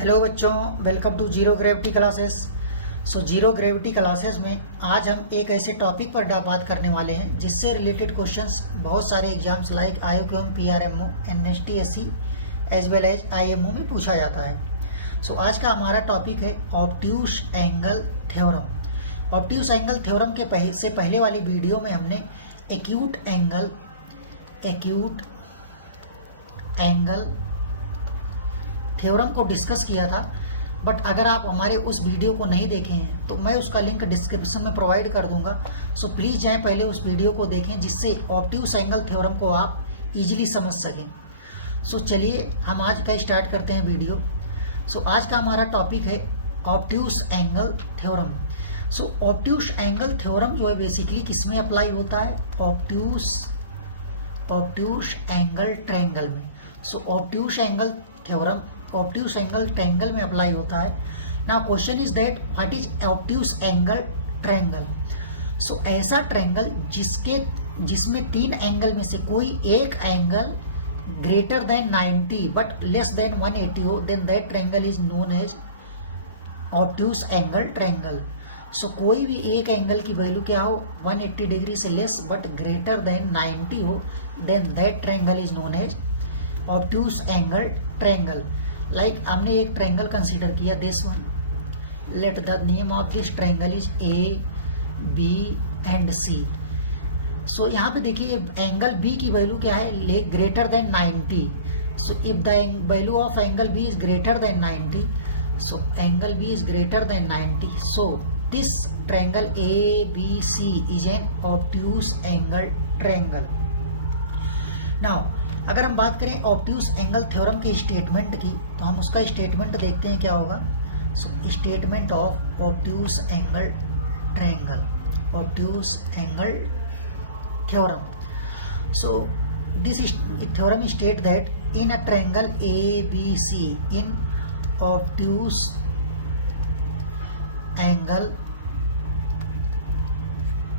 Hello बच्चों, welcome to zero gravity classes. Zero gravity classes में आज हम एक ऐसे टॉपिक पर बात करने वाले हैं जिससे रिलेटेड क्वेश्चंस बहुत सारे exams like IOQM, PRMO, NSTSC as well as IMO में पूछा जाता है। आज का हमारा टॉपिक है obtuse angle theorem. Obtuse angle theorem के से पहले वाली वीडियो में हमने एक्यूट एंगल थ्योरम को डिस्कस किया था, बट अगर आप हमारे उस वीडियो को नहीं देखे हैं तो मैं उसका लिंक डिस्क्रिप्शन में प्रोवाइड कर दूंगा। प्लीज जाएं, पहले उस वीडियो को देखें जिससे ऑब्ट्यूस एंगल थ्योरम को आप इजीली समझ सकें। चलिए हम आज का स्टार्ट करते हैं वीडियो। आज का हमारा टॉपिक है obtuse angle theorem. Obtuse angle theorem जो है बेसिकली किसमें अप्लाई होता है? ऑब्ट्यूस एंगल ट्रायंगल में। Obtuse angle theorem obtuse angle triangle में अप्लाई होता है। Now question is that what is obtuse angle triangle? ऐसा ट्रायंगल जिसमें तीन एंगल में से कोई एक angle greater than 90 but less than 180 हो, then that triangle is known as obtuse angle triangle. कोई भी एक एंगल की वैल्यू क्या हो, 180 डिग्री से लेस बट ग्रेटर देन 90 हो, then that triangle is known as obtuse angle triangle. Like हमने एक ट्रायंगल कंसीडर किया, this one. Let the name of this triangle is A B and C. यहाँ पे देखिए एंगल बी की value क्या है, greater than 90। If the value of angle B is greater than 90, angle B is greater than 90, this triangle A B C is an obtuse angle triangle. Now अगर हम बात करें ऑब्ट्यूस एंगल थ्योरम के statement की, तो हम उसका statement देखते हैं क्या होगा। Statement of obtuse angle triangle, obtuse angle theorem. This theorem state that in a triangle A B C, in obtuse angle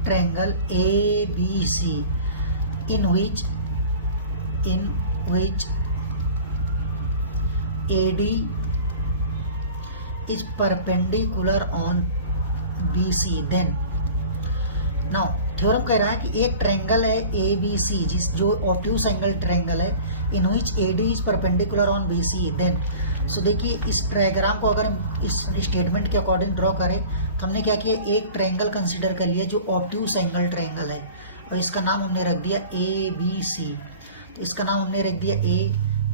triangle A B C, in which AD is perpendicular on BC, then now theorem कह रहा है कि एक triangle है ABC जो obtuse angle triangle है, in which AD is perpendicular on BC, then देखिए इस ट्रायग्राम को अगर हम इस स्टेटमेंट के अकॉर्डिंग ड्रॉ करें तो हमने क्या किया, एक ट्रायंगल कंसीडर कर लिया जो ऑब्ट्यूस एंगल ट्रायंगल है और इसका नाम हमने रख दिया ABC। तो इसका नाम हमने रख दिया A,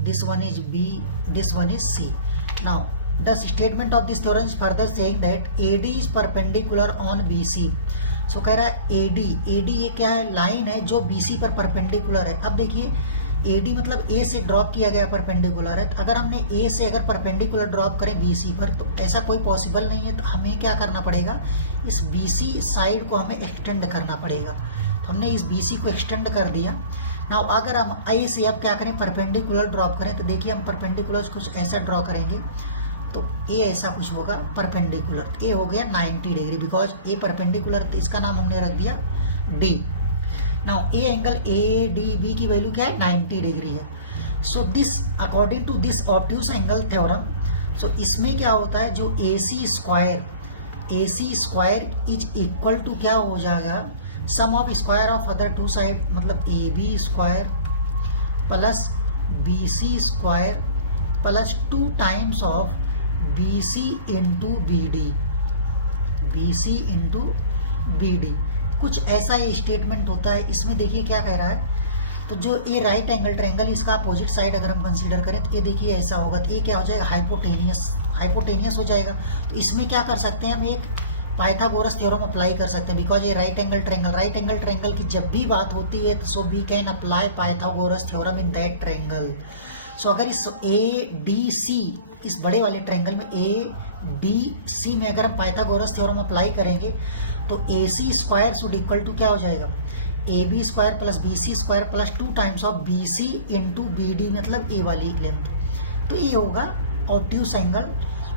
this one is B, this one is C। Now the statement of this theorem is further saying that AD is perpendicular on BC। कह रहा है AD ये क्या है, लाइन है जो BC पर परपेंडिकुलर है। अब देखिए AD मतलब A से ड्रॉप किया गया परपेंडिकुलर है, तो अगर हमने A से अगर परपेंडिकुलर ड्रॉप करें BC पर तो ऐसा कोई पॉसिबल नहीं है, तो हमें क्या करना पड़ेगा, इस BC साइड को हमें एक्सटेंड करना पड़ेगा। तो हमने इस BC को एक्सटेंड कर दिया। नाउ अगर हम A से अब क्या करें, परपेंडिकुलर ड्रॉप करें, तो देखिए हम परपेंडिकुलर कुछ ऐसा ड्रॉ करेंगे तो A ऐसा कुछ होगा परपेंडिकुलर, A हो गया 90 डिग्री बिकॉज A परपेंडिकुलर, तो इसका नाम हमने रख दिया D। Now A angle ADB की वैल्यू क्या है, 90 डिग्री है। This according to this obtuse angle theorem, इसमें क्या होता है, जो AC square is equal to क्या हो जाएगा, sum of square of other two side, मतलब AB square plus BC square plus 2 times of BC into BD। कुछ ऐसा ये स्टेटमेंट होता है। इसमें देखिए क्या कह रहा है, तो जो ये राइट एंगल ट्रायंगल, इसका अपोजिट साइड अगर हम कंसीडर करें तो ये देखिए ऐसा होगा, तो ये क्या हो जाएगा, हाइपोटेनियस हो जाएगा। तो इसमें क्या कर सकते हैं, हम एक पाइथागोरस थ्योरम अप्लाई कर सकते हैं, बिकॉज ये राइट एंगल ट्रायंगल की जब भी बात होती है तो we can apply Pythagoras theorem in that triangle. अगर इस ADC, इस बड़े वाले ट्रायंगल में ADC में अगर हम पाइथागोरस थ्योरम अप्लाई करेंगे तो AC square should equal to क्या हो जाएगा, AB square plus BC square plus 2 times of BC into BD, मतलब A वाली लेंथ। तो ये होगा ऑब्ट्यूस एंगल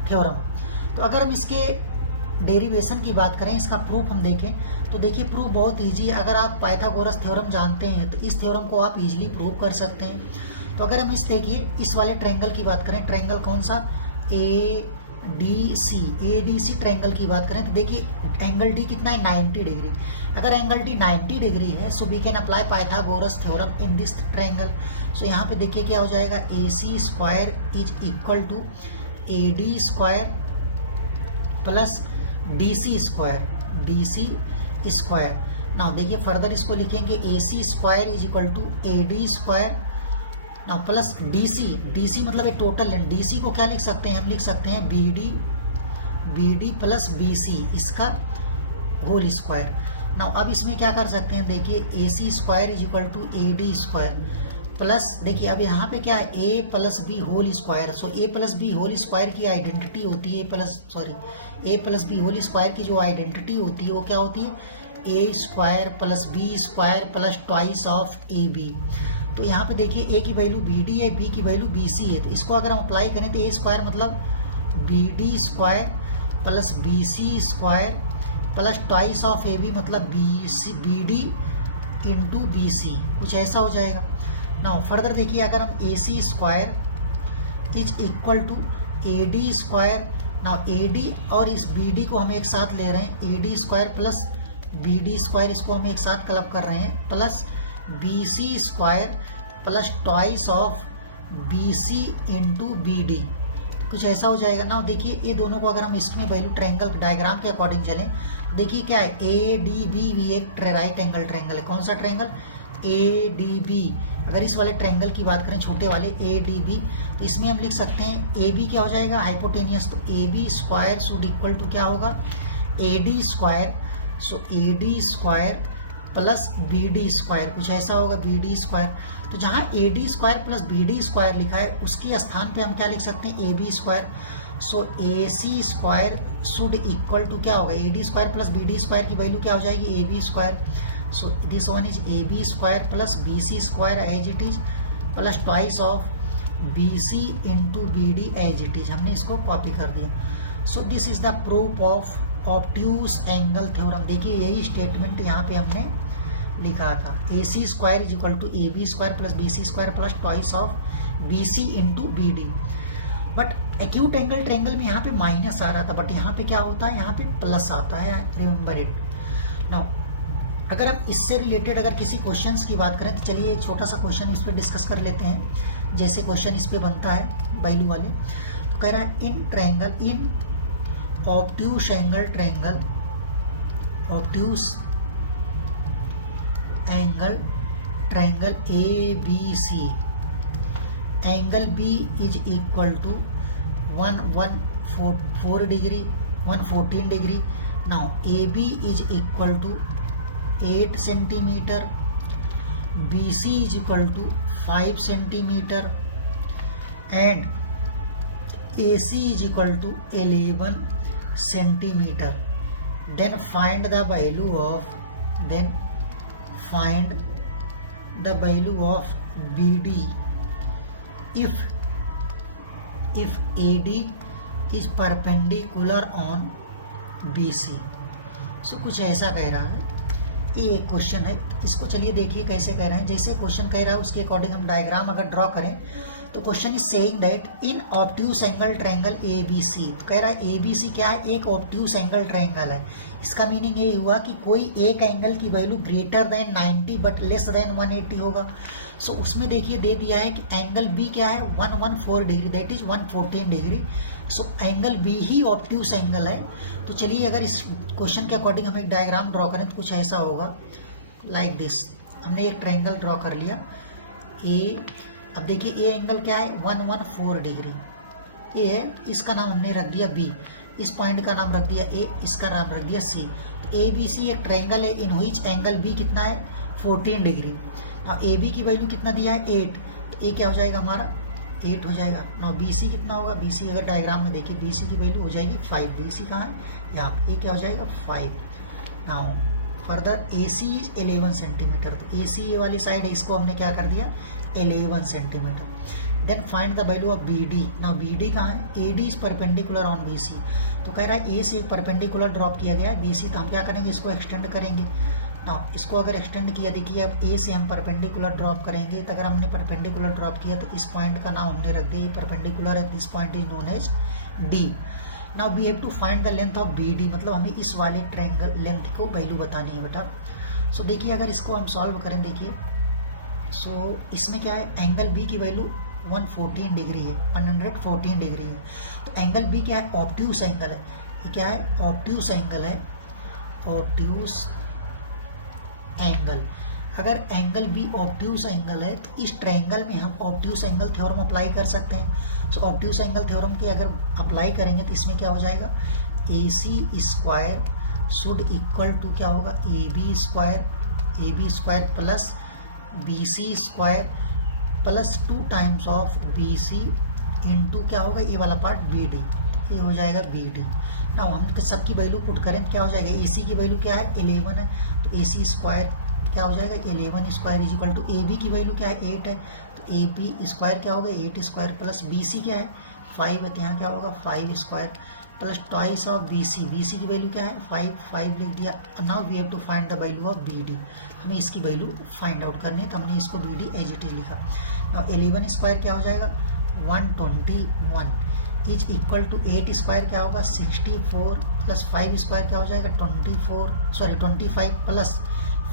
थ्योरम। तो अगर हम इसके डेरिवेशन की बात करें, इसका प्रूफ हम देखें तो देखिए प्रूफ बहुत इजी है। अगर आप पाइथागोरस थ्योरम जानते हैं तो इस थ्योरम को आप इजीली प्रूव कर सकते हैं। तो अगर हम देखिए इस वाले ट्रायंगल की बात करें, ट्रायंगल कौन सा, ए डी सी ट्रायंगल की बात करें तो देखिए एंगल डी कितना है 90 डिग्री। अगर एंगल डी 90 डिग्री है so we can apply Pythagoras theorem in this triangle. So यहाँ पे देखिए क्या हो जाएगा, A C square is equal to A D square plus D C square. Now देखिए फर्दर इसको लिखेंगे A C square is equal to A D square now plus D C मतलब एक टोटल लेंथ। डी सी को क्या लिख सकते हैं, हम लिख सकते हैं B D plus B C इसका होल स्क्वायर। नाउ अब इसमें क्या कर सकते हैं, देखिए A C square is equal to A D square plus देखिए अब यहाँ पे क्या है A plus B whole square. So A plus B whole square की आइडेंटिटी होती है A plus B whole square की जो आइडेंटिटी होती है वो क्या होती है, A square plus B square plus twice of A B. तो यहाँ पे देखिए ए की वैल्यू बी डी है, बी की वैल्यू बी सी है, तो इसको अगर हम अप्लाई करें तो ए स्क्वायर मतलब B D square plus B C square plus twice of A B मतलब B D into B C, कुछ ऐसा हो जाएगा। नाउ फर्दर देखिए अगर हम A C square is equal to A D square, now A D और इस बी डी को हम एक साथ ले रहे हैं, A D square plus B D square इसको हम एक साथ क्लब कर रहे हैं plus B C square plus twice of B C into B D, कुछ ऐसा हो जाएगा। ना देखिए ये दोनों को अगर हम इसमें वैल्यू ट्रायंगल डायग्राम के अकॉर्डिंग चलें, देखिए क्या है ए डी बी भी एक राइट एंगल ट्रायंगल है। कौन सा ट्रायंगल, ए डी बी। अगर इस वाले ट्रायंगल की बात करें छोटे वाले ए डी बी, तो इसमें हम लिख सकते हैं ए बी क्या हो जाएगा हाइपोटेनियस, तो A B square should equal to क्या होगा A D square. So A D square plus B D square, कुछ ऐसा होगा बी डी स्क्वायर। तो जहाँ A D square plus B D square लिखा है उसके स्थान पे हम क्या लिख सकते हैं A B square. So A C square should equal to क्या होगा A D square plus B D square की वैल्यू क्या हो जाएगी A B square. So this one is A B square plus B C square as it is plus twice of B C into B D as it is, हमने इसको copy कर दिया। So this is the proof of obtuse angle theorem. देखिए यही statement यहाँ पे हमने लिखा था, A C square is equal to A B square plus B C square plus twice of B C into B D. But acute angle triangle में यहाँ पे माइनस आ रहा था, बट यहाँ पे क्या होता है यहाँ पे प्लस आता है, रिमेंबर इट। नाउ अगर हम इससे रिलेटेड अगर किसी क्वेश्चंस की बात करें तो चलिए एक छोटा सा क्वेश्चन इस पर डिस्कस कर लेते हैं। जैसे क्वेश्चन इस पे बनता है वैल्यू वाले, तो कह रहा है in triangle in obtuse angle triangle A B C angle B is equal to 114 degree 114 degree. Now A B is equal to 8 centimetre, B C is equal to 5 centimetre and A C is equal to 11 centimetre. Then find the value of BD if AD is perpendicular on BC। सो कुछ ऐसा कह रहा है, ये एक question है। इसको चलिए देखिए कैसे कह रहे हैं। जैसे क्वेश्चन कह रहा है उसके अकॉर्डिंग हम डायग्राम अगर ड्रॉ करें तो question is saying that in obtuse angle triangle A B C. तो कह रहा है ए बी सी क्या है, एक ऑब्ट्यूज एंगल ट्रायंगल है। इसका मीनिंग ये हुआ कि कोई एक एंगल की value greater than 90 but less than 180 होगा। सो उसमें देखिए दे दिया है कि एंगल बी क्या है 114 degree, that is 114 degree. So angle B ही ऑब्ट्यूज एंगल है। तो चलिए अगर इस क्वेश्चन के अकॉर्डिंग हम एक डायग्राम ड्रॉ करें तो कुछ ऐसा होगा लाइक दिस। हमने एक ट्रायंगल ड्रॉ कर लिया ए। अब देखिए ए एंगल क्या है 114 डिग्री, ए है, इसका नाम हमने रख दिया बी, इस पॉइंट का नाम रख दिया ए, इसका नाम रख दिया सी। ए बी सी एक ट्रायंगल है इन व्हिच एंगल बी कितना है 14 डिग्री। अब ए बी की वैल्यू कितना दिया है 8, तो ए क्या हो जाएगा हमारा 8 हो जाएगा। नाउ बी सी कितना होगा, बी सी अगर डायग्राम में देखिए बी सी की वैल्यू हो जाएगी 5। बी सी कहाँ है यहाँ पे, ए क्या हो जाएगा 5। Now further A C is 11 centimetre, तो ए सी वाली साइड है इसको हमने क्या कर दिया 11 centimetre. Then find the value of B D. Now B D कहाँ है, A D is perpendicular on B C. तो कह रहा है ए से परपेंडिकुलर ड्रॉप किया गया है बी सी, तो हम क्या करेंगे इसको एक्सटेंड करेंगे। ना इसको अगर एक्सटेंड किया, देखिए अब ए से हम परपेंडिकुलर ड्रॉप करेंगे, तो अगर हमने परपेंडिकुलर ड्रॉप किया तो इस पॉइंट का नाम हमने रख दिया परपेंडिकुलर है, this point is known as D. Now we have to find the length of B D, मतलब हमें इस वाले ट्रायंगल लेंथ को वैल्यू बतानी है बेटा। सो देखिए अगर इसको हम सॉल्व करें, देखिए सो इसमें क्या है, एंगल बी की वैल्यू 114 डिग्री है, 114 डिग्री है। तो एंगल बी क्या है, ऑब्ट्यूस एंगल है, ये क्या है, ऑब्ट्यूस एंगल है, ऑब्ट्यूस एंगल। अगर एंगल बी ऑब्ट्यूस एंगल है तो इस ट्रायंगल में हम ऑब्ट्यूस एंगल थ्योरम अप्लाई कर सकते हैं। सो ऑब्ट्यूस एंगल थ्योरम के अगर अप्लाई करेंगे तो इसमें क्या हो जाएगा, A C square should equal to क्या होगा, A B square plus B C square plus 2 times of B C into क्या होगा, ये वाला पार्ट बी डी, ये हो जाएगा बी डी। ना हम सबकी वैल्यू पुट करें तो क्या हो जाएगा, ए सी की वैल्यू क्या है 11 है, तो ए सी स्क्वायर क्या हो जाएगा 11 square is equal to A B की वैल्यू क्या है 8 है, तो ए बी स्क्वायर क्या होगा 8 स्क्वायर प्लस बी सी क्या है 5 है, तो यहाँ क्या होगा 5 square plus twice of B C की वैल्यू क्या है 5 लिख दिया। Now we have to find the value of B D, हमें इसकी वैल्यू फाइंड आउट करनी है, तो हमने इसको B D as it is लिखा। नाउ 11 स्क्वायर क्या हो जाएगा 121 इज इक्वल टू 8 स्क्वायर क्या होगा 64 प्लस 5 स्क्वायर क्या हो जाएगा 25 प्लस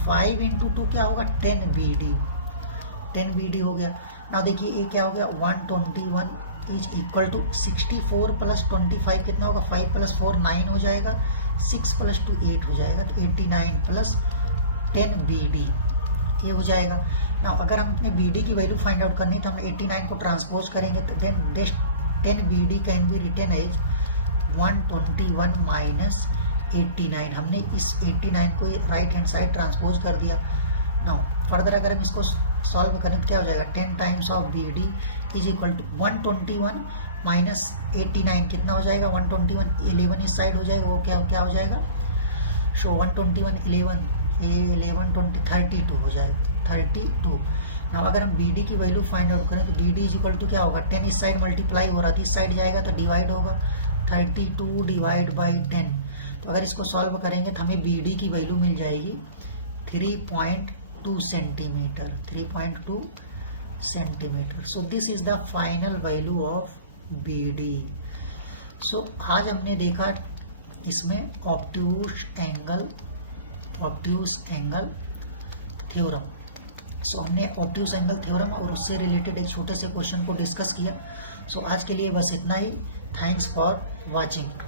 5 इंटू 2 क्या होगा 10 बी डी हो गया। ना देखिए ये क्या हो गया 121 इज इक्वल टू 64 प्लस 25 कितना होगा 5 प्लस 4 9 हो जाएगा, 6 प्लस 2 8 हो जाएगा, तो 89 प्लस 10 बी डी ये हो जाएगा। ना अगर हम अपने बी डी की वैल्यू फाइंड आउट करनी तो हम 89 को ट्रांसपोज करेंगे, तो then this 10 B D can be written as 121 minus 89, हमने इस 89 को राइट हैंड साइड ट्रांसपोज कर दिया। नाउ फर्दर अगर हम इसको सॉल्व करें तो क्या हो जाएगा 10 times of B D is equal to 121 minus 89 कितना हो जाएगा 121 11 इस साइड हो जाएगा, वो क्या हो जाएगा, सो 121 11 20 32 हो जाएगा 32। नाउ अगर हम बी डी की वैल्यू फाइंड आउट करें तो B D is equal to क्या होगा 10 इस साइड मल्टीप्लाई हो रहा था, इस साइड जाएगा तो डिवाइड होगा 32 डिवाइड बाई 10। तो अगर इसको सॉल्व करेंगे तो हमें बी डी की वैल्यू मिल जाएगी 3.2 centimetre, 3.2 centimetre. So this is the final value of B D. सो आज हमने देखा इसमें ऑब्ट्यूस एंगल थ्योरम। सो हमने ऑब्ट्यूस एंगल थ्योरम और उससे रिलेटेड एक छोटे से क्वेश्चन को डिस्कस किया। सो आज के लिए बस इतना ही। Thanks for watching.